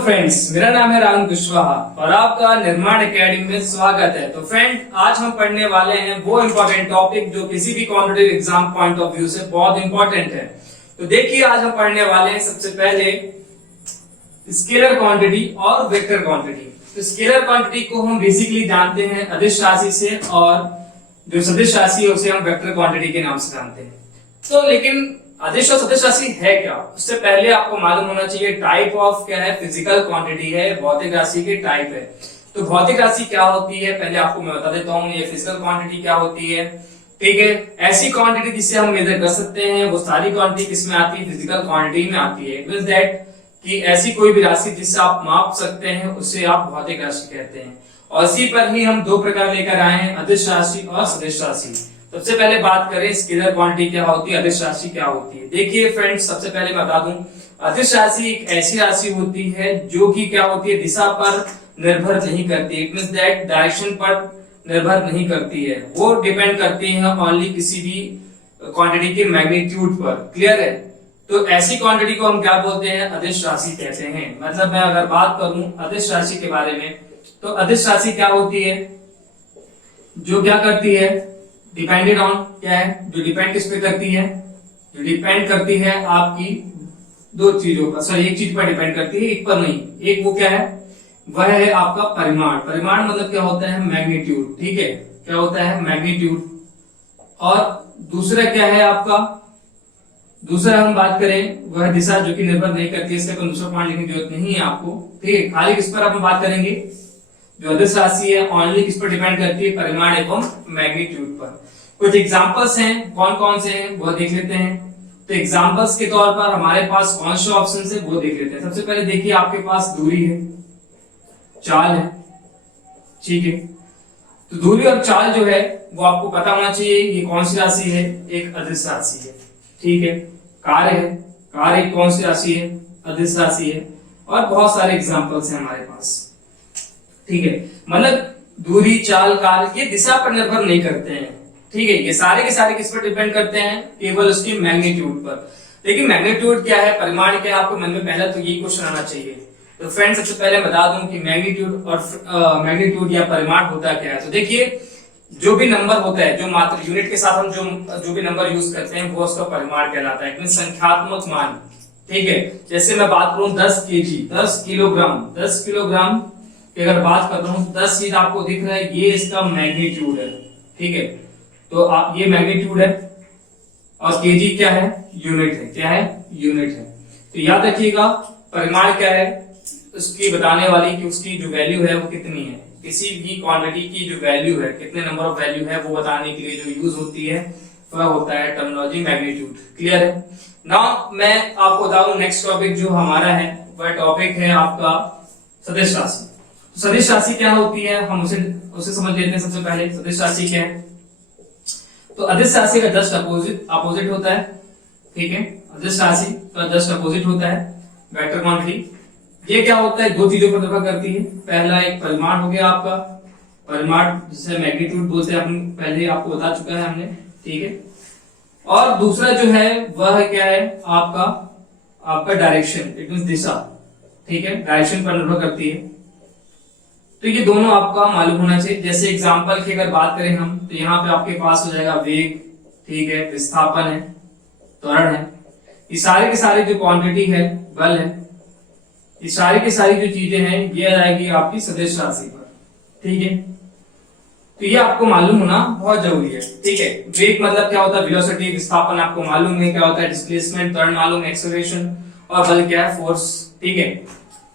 Hello friends, मेरा नाम है राहुल कुशवाहा और आपका निर्माण एकेडमी में स्वागत है। तो फ्रेंड, आज हम पढ़ने वाले हैं वो इम्पोर्टेंट टॉपिक जो किसी भी competitive exam point of view से बहुत इंपॉर्टेंट है। तो देखिए, आज हम पढ़ने वाले हैं सबसे पहले स्केलर क्वांटिटी और वेक्टर क्वांटिटी। तो स्केलर क्वांटिटी को हम बेसिकली जानते हैं अदिश राशि से, और जो सदिश राशि है उसे हम वेक्टर क्वांटिटी के नाम से जानते हैं। तो लेकिन अदिश और सदिश राशि है क्या, उससे पहले आपको मालूम होना चाहिए टाइप ऑफ क्या है, फिजिकल क्वांटिटी है, भौतिक राशि के टाइप है। तो भौतिक राशि क्या होती है पहले आपको मैं बता देता हूँ, ये फिजिकल क्वांटिटी क्या होती है। ठीक है, ऐसी क्वांटिटी जिससे हम मेजर कर सकते हैं वो सारी क्वांटिटी किसमें आती है, फिजिकल क्वांटिटी में आती है। मींस दैट कि ऐसी कोई भी राशि जिससे आप माप सकते हैं उसे आप भौतिक राशि कहते हैं। और इसी पर ही हम दो प्रकार लेकर आए हैं, अदिश राशि और सदिश राशि। सबसे पहले बात करें स्केलर क्वांटिटी क्या होती है, अदिश राशि क्या होती है। देखिए फ्रेंड्स, सबसे पहले बता दूं, अदिश राशि एक ऐसी राशि होती है जो कि क्या होती है, दिशा पर निर्भर नहीं करती है। इट मींस दैट डायरेक्शन पर निर्भर नहीं करती है, वो डिपेंड करती है ओनली किसी भी क्वांटिटी के मैग्नीट्यूड पर। क्लियर है? तो ऐसी क्वांटिटी को हम क्या बोलते हैं, अदिश राशि कहते हैं। मतलब मैं अगर बात करूं अदिश राशि के बारे में, तो अदिश राशि क्या होती है, जो क्या करती है, डिपेंडेड ऑन क्या है, जो डिपेंड किस पे करती है, जो डिपेंड करती है आपकी दो चीजों पर, सॉरी एक चीज पर डिपेंड करती है, एक पर नहीं। एक वो क्या है, वह है आपका परिमाण। परिमाण मतलब क्या होता है, मैग्नीट्यूड। ठीक है, क्या होता है, मैग्नीट्यूड। और दूसरा क्या है आपका, दूसरा हम बात करें वह दिशा जो कि निर्भर नहीं करती है, इसका कोई दूसरा पॉइंट लिखने की जरूरत नहीं है आपको। ठीक है, खाली किस पर हम बात करेंगे, जो अदिश राशि है ओनली किस पर डिपेंड करती है, परिमाण एवं मैग्नीट्यूड पर। कुछ एग्जांपल्स हैं, कौन कौन से हैं वो देख लेते हैं। तो एग्जांपल्स के तौर पर हमारे पास कौन से ऑप्शन है वो देख लेते हैं। सबसे पहले देखिए, आपके पास दूरी है, चाल है। ठीक है, तो दूरी और चाल जो है वो आपको पता होना चाहिए, ये कौन सी राशि है, एक अदिश राशि है। ठीक है, कार्य है, कार्य कौन सी राशि है, अदिश राशि है। और बहुत सारे एग्जांपल्स हैं हमारे पास। ठीक है, मतलब दूरी, चाल, कार्य ये दिशा पर निर्भर नहीं करते हैं। ठीक है, ये सारे के सारे किस पर डिपेंड करते हैं, केवल उसकी मैग्नीट्यूड पर। लेकिन मैग्नीट्यूड क्या है, परिमाण क्या है, आपको मन में पहला तो यही क्वेश्चन आना चाहिए। तो फ्रेंड्स, सबसे पहले बता दूं कि मैग्नीट्यूड और मैग्नीट्यूड या परिमाण होता क्या है। तो देखिए, जो भी नंबर होता है, जो मात्र यूनिट के साथ हम जो भी नंबर यूज करते हैं वो उसका परिमाण कहलाता है, संख्यात्मक मान। ठीक है, जैसे मैं बात करूं 10 केजी, 10 किलोग्राम, 10 किलोग्राम की अगर बात करता हूं, 10 चीज आपको दिख रहा है, ये इसका मैग्नीट्यूड है। ठीक है, तो आप ये मैग्नीट्यूड है, और केजी क्या है, यूनिट है। क्या है, यूनिट है। तो याद रखिएगा, परिमाण क्या है, उसकी बताने वाली कि उसकी जो वैल्यू है वो कितनी है। किसी भी क्वांटिटी की जो वैल्यू है, कितने नंबर ऑफ वैल्यू है, वो बताने के लिए जो यूज होती है वह होता है टर्मिनोलॉजी मैग्नीट्यूड। क्लियर है? नाउ मैं आपको बताऊं, नेक्स्ट टॉपिक जो हमारा है वह टॉपिक है आपका सदिश राशि। तो सदिश राशि क्या होती है, हम उसे समझ लेते हैं। सबसे पहले सदिश राशि क्या है, तो अदिश राशि का जस्ट अपोजिट होता है। ठीक है, अदिश राशि का जस्ट अपोजिट होता है वेक्टर क्वांटिटी। ये क्या होता है, दो चीजों पर निर्भर करती है। पहला एक परिमाण हो गया आपका, परिमाण जिसे मैग्नीट्यूड बोलते हैं, अपन पहले आपको बता चुका है हमने। ठीक है, और दूसरा जो है वह क्या है, आपका डायरेक्शन, इट मींस दिशा। ठीक है, डायरेक्शन पर निर्भर करती है। तो ये दोनों आपका मालूम होना चाहिए। जैसे एग्जांपल की अगर बात करें हम, तो यहाँ पे आपके पास हो जाएगा वेग, ठीक है, विस्थापन है, त्वरण है। ये सारे के सारे जो क्वांटिटी है, बल है, ये सारी की सारी जो चीजें हैं ये आ जाएगी आपकी सदिश राशि पर। ठीक है, तो ये आपको मालूम होना बहुत जरूरी है। ठीक है, वेग मतलब क्या होता है, वेलोसिटी, विस्थापन आपको मालूम है क्या होता है, डिस्प्लेसमेंट, त्वरण मालूम है, एक्सेलरेशन, और बल क्या है, फोर्स। ठीक है,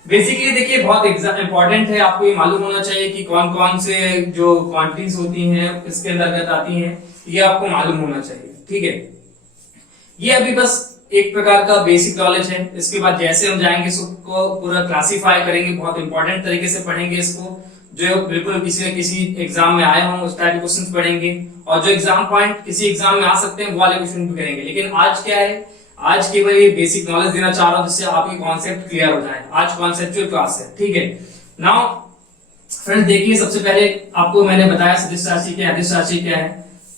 बेसिकली देखिए बहुत इंपॉर्टेंट है, आपको ये मालूम होना चाहिए कि कौन कौन से जो क्वांटिटीज होती हैं इसके अंतर्गत आती हैं, ये आपको मालूम होना चाहिए। ठीक है, ये अभी बस एक प्रकार का बेसिक नॉलेज है। इसके बाद जैसे हम जाएंगे इसको पूरा क्लासिफाई करेंगे, बहुत इंपॉर्टेंट तरीके से पढ़ेंगे इसको, जो बिल्कुल किसी न किसी एग्जाम में आए हों उस टाइप के क्वेश्चन पढ़ेंगे, और जो एग्जाम पॉइंट किसी एग्जाम में आ सकते हैं वो वाले क्वेश्चन भी करेंगे। लेकिन आज क्या है, आज केवल ये बेसिक नॉलेज देना चाह रहा हूं जिससे आपकी कॉन्सेप्ट क्लियर हो जाए। आज कॉन्सेप्चुअल क्लास है। ठीक है, नाउ फ्रेंड्स देखिए, सबसे पहले आपको मैंने बताया सदिश राशि क्या है, अदिश राशि क्या है।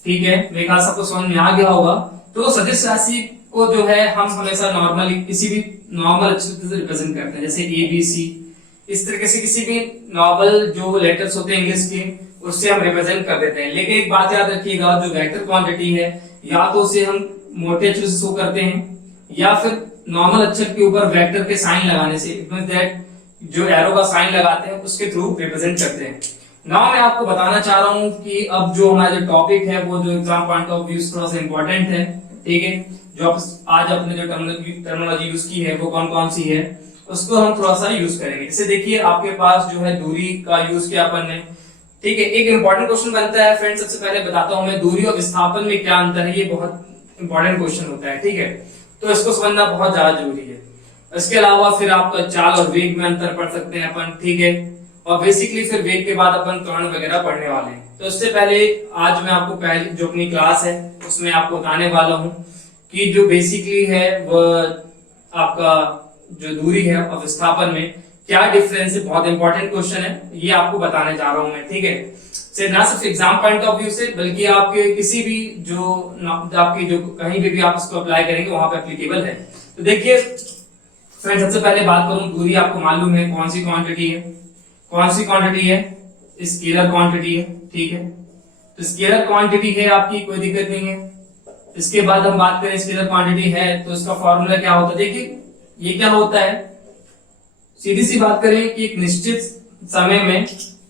ठीक है, मेरे ख्याल सबको समझ में आ गया होगा। तो सदिश राशि को जो है हम हमेशा नॉर्मली किसी भी नॉर्मल अक्षर से रिप्रेजेंट करते हैं, जैसे ए बी सी, इस तरीके से किसी भी नॉर्मल जो लेटर्स होते हैं इंग्लिश के उससे हम रिप्रेजेंट कर देते हैं। लेकिन एक बात याद रखिएगा, जो वेक्टर क्वांटिटी है या तो उसे हम मोटे अक्षर से शो करते हैं या फिर नॉर्मल अक्षर के ऊपर वेक्टर के साइन लगाने से, इट मींस दैट जो एरो का साइन लगाते हैं उसके थ्रू रिप्रेजेंट करते हैं। नाउ मैं आपको बताना चाह रहा हूं कि अब जो हमारा जो टॉपिक है वो जो एग्जाम पॉइंट ऑफ व्यू थोड़ा सा इंपॉर्टेंट है, ठीक है। जो आज अपने जो टर्मिनोलॉजी यूज की है वो कौन कौन सी है उसको हम थोड़ा सा यूज करेंगे। जैसे देखिए आपके पास जो है दूरी का यूज किया अपन ने, ठीक है। एक इंपॉर्टेंट क्वेश्चन बनता है फ्रेंड्स, सबसे पहले बताता हूं मैं दूरी और विस्थापन में क्या अंतर है, ये बहुत इंपॉर्टेंट क्वेश्चन होता है, ठीक है। तो इसको समझना बहुत ज्यादा जरूरी है। इसके अलावा फिर आपका चाल और वेग में अंतर पढ़ सकते हैं अपन, ठीक है। और बेसिकली फिर वेग के बाद अपन त्वरण वगैरह पढ़ने वाले हैं। तो इससे पहले आज मैं आपको पहले जो अपनी क्लास है उसमें आपको बताने वाला हूं कि जो बेसिकली है वो आपका जो दूरी है और विस्थापन में क्या डिफरेंस है। बहुत इंपॉर्टेंट क्वेश्चन है, ये आपको बताने जा रहा हूं मैं, ठीक है। से ना सिर्फ एग्जाम पॉइंट ऑफ व्यू से बल्कि आपके किसी भी जो आपकी जो कहीं भी आप इसको अप्लाई करेंगे वहां पे एप्लीकेबल है। तो देखिए फ्रेंड्स, सबसे पहले बात करूं दूरी, आपको मालूम है कौन सी क्वांटिटी है, कौन सी क्वांटिटी है, स्केलर क्वांटिटी है, ठीक है। तो स्केलर क्वांटिटी है आपकी, कोई दिक्कत नहीं है। इसके बाद हम बात करें स्केलर क्वांटिटी है तो इसका फॉर्मूला क्या होता है। देखिए ये क्या होता है, सीधी सी बात करें कि एक निश्चित समय में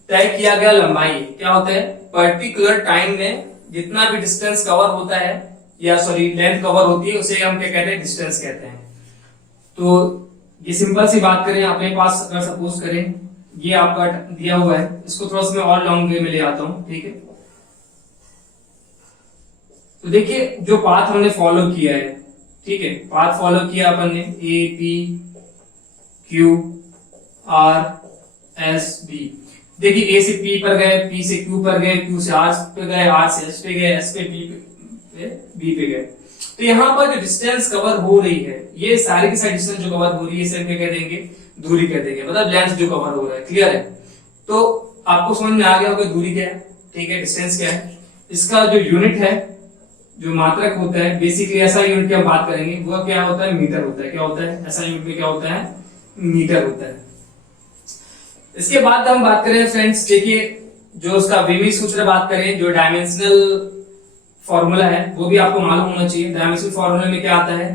तय किया गया लंबाई क्या होता है, पर्टिकुलर टाइम में जितना भी डिस्टेंस कवर होता है या सॉरी लेंथ कवर होती है उसे हम क्या कहते हैं, डिस्टेंस कहते हैं। तो ये सिंपल सी बात करें, अपने पास अगर सपोज करें ये आपका दिया हुआ है, इसको थोड़ा सा मैं और लॉन्ग वे में ले आता हूं, ठीक है। तो देखिए जो पाथ हमने फॉलो किया है, ठीक है, पाथ फॉलो किया अपन ने A P Q R S B. देखिए ए से पी पर गए, पी से क्यू पर गए, क्यू से आर पे गए, आर से एस पे गए, एस पे बी पे गए। तो यहाँ पर जो डिस्टेंस कवर हो रही है, ये सारी की सारी डिस्टेंस जो कवर हो रही है इसे हम क्या कह देंगे, दूरी कह देंगे, मतलब लेंथ जो कवर हो रहा है, क्लियर है। तो आपको समझ में आ गया होगा दूरी क्या है, ठीक है, डिस्टेंस क्या है। इसका जो यूनिट है, जो मात्रक होता है, बेसिकली ऐसा यूनिट की हम बात करेंगे वो क्या होता है, मीटर होता है। क्या होता है, ऐसा यूनिट में क्या होता है, मीटर होता है। इसके बाद हम बात करें फ्रेंड्स, देखिए जो उसका विमी सूत्र बात करें, जो डायमेंशनल फॉर्मूला है वो भी आपको मालूम होना चाहिए। डायमेंशनल फॉर्मूला में क्या आता है,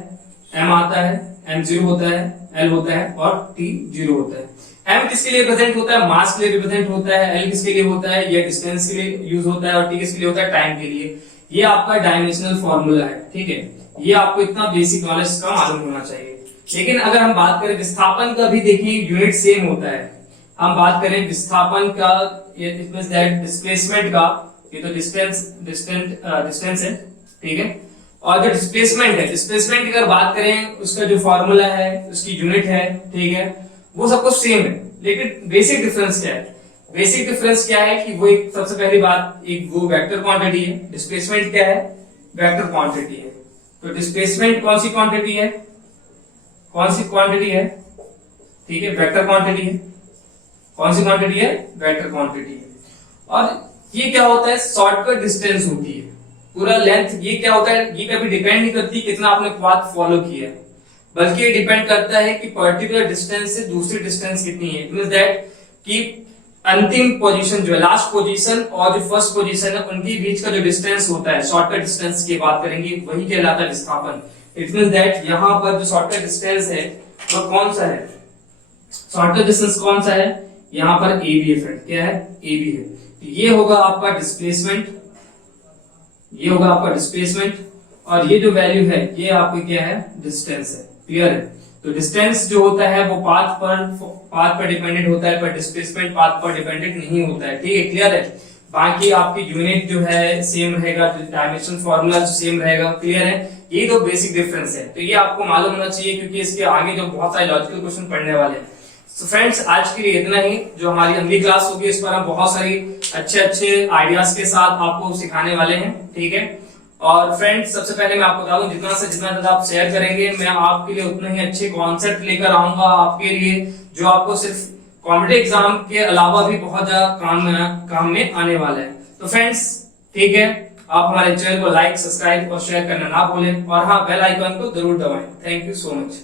एम आता है, एम 0 होता है, एल होता है और टी 0 होता है। एम किसके लिए रिप्रेजेंट होता है, मास के लिए रिप्रेजेंट होता है, एल किसके लिए होता है, ये डिस्टेंस के लिए यूज होता है और टी किसके लिए होता है, टाइम के लिए। ये आपका डायमेंशनल फॉर्मूला है, ठीक है। ये आपको इतना बेसिक नॉलेज का मालूम होना चाहिए। लेकिन अगर हम बात करें विस्थापन का भी, देखिए यूनिट सेम होता है। हम बात करें विस्थापन का, ये डिस्प्लेसमेंट का, ये तो डिस्टेंस है, ठीक है। और जो डिस्प्लेसमेंट है, डिस्प्लेसमेंट की अगर बात करें उसका जो फॉर्मूला है, उसकी यूनिट है, ठीक है, वो सब कुछ सेम है। लेकिन बेसिक डिफरेंस क्या है, बेसिक डिफरेंस क्या है कि वो एक सबसे पहली बात, एक वो वेक्टर क्वांटिटी है, डिस्प्लेसमेंट क्या है, वेक्टर क्वांटिटी है। तो डिस्प्लेसमेंट कौन सी क्वांटिटी है, कौन सी क्वांटिटी है, ठीक है, वेक्टर क्वांटिटी है। कौन सी क्वांटिटी है, वेक्टर क्वांटिटी है। और ये क्या होता है, शॉर्टकट डिस्टेंस होती है, पूरा लेंथ। ये क्या होता है, ये कभी डिपेंड नहीं करती कितना आपने पाथ फॉलो किया है, बल्कि ये डिपेंड करता है कि पर्टिकुलर डिस्टेंस से दूसरी डिस्टेंस कितनी है। इट मींस दैट कि अंतिम पोजीशन जो है, लास्ट पोजीशन और जो फर्स्ट पोजीशन है उनके बीच का जो डिस्टेंस होता है, शॉर्टकट डिस्टेंस की बात करेंगे, वही कहलाता है विस्थापन। इट मींस दैट यहाँ पर जो शॉर्टकट डिस्टेंस है वो कौन सा है, शॉर्टकट डिस्टेंस कौन सा है, यहाँ पर ए बी है फ्रेंड, क्या है, ए बी है। ये होगा आपका डिस्प्लेसमेंट, ये होगा आपका डिस्प्लेसमेंट, और ये जो वैल्यू है ये आपकी क्या है, डिस्टेंस है, क्लियर है। तो डिस्टेंस जो होता है वो पाथ पर डिपेंडेंट होता है, पर डिस्प्लेसमेंट पाथ पर डिपेंडेंट नहीं होता है, ठीक है, क्लियर है। बाकी आपकी यूनिट जो है सेम रहेगा, डायमेंशन फॉर्मूला जो सेम रहेगा, क्लियर है। ये तो बेसिक डिफरेंस है, तो ये आपको मालूम होना चाहिए क्योंकि इसके आगे जो बहुत सारे लॉजिकल क्वेश्चन पढ़ने वाले हैं। तो फ्रेंड्स आज के लिए इतना ही। जो हमारी अगली क्लास होगी इस पर हम बहुत सारी अच्छे आइडियाज के साथ आपको सिखाने वाले हैं, ठीक है। और फ्रेंड्स सबसे पहले मैं आपको बता दूं, जितना से जितना ज्यादा आप शेयर करेंगे मैं आपके लिए उतने ही अच्छे कॉन्सेप्ट लेकर आऊंगा आपके लिए, जो आपको सिर्फ कॉम्पिटिटिव एग्जाम के अलावा भी बहुत ज्यादा काम में आने वाला है। तो फ्रेंड्स ठीक है, आप हमारे चैनल को लाइक, सब्सक्राइब और शेयर करना ना भूलें और हाँ, बेल आइकन को जरूर दबाएं। Thank you so much.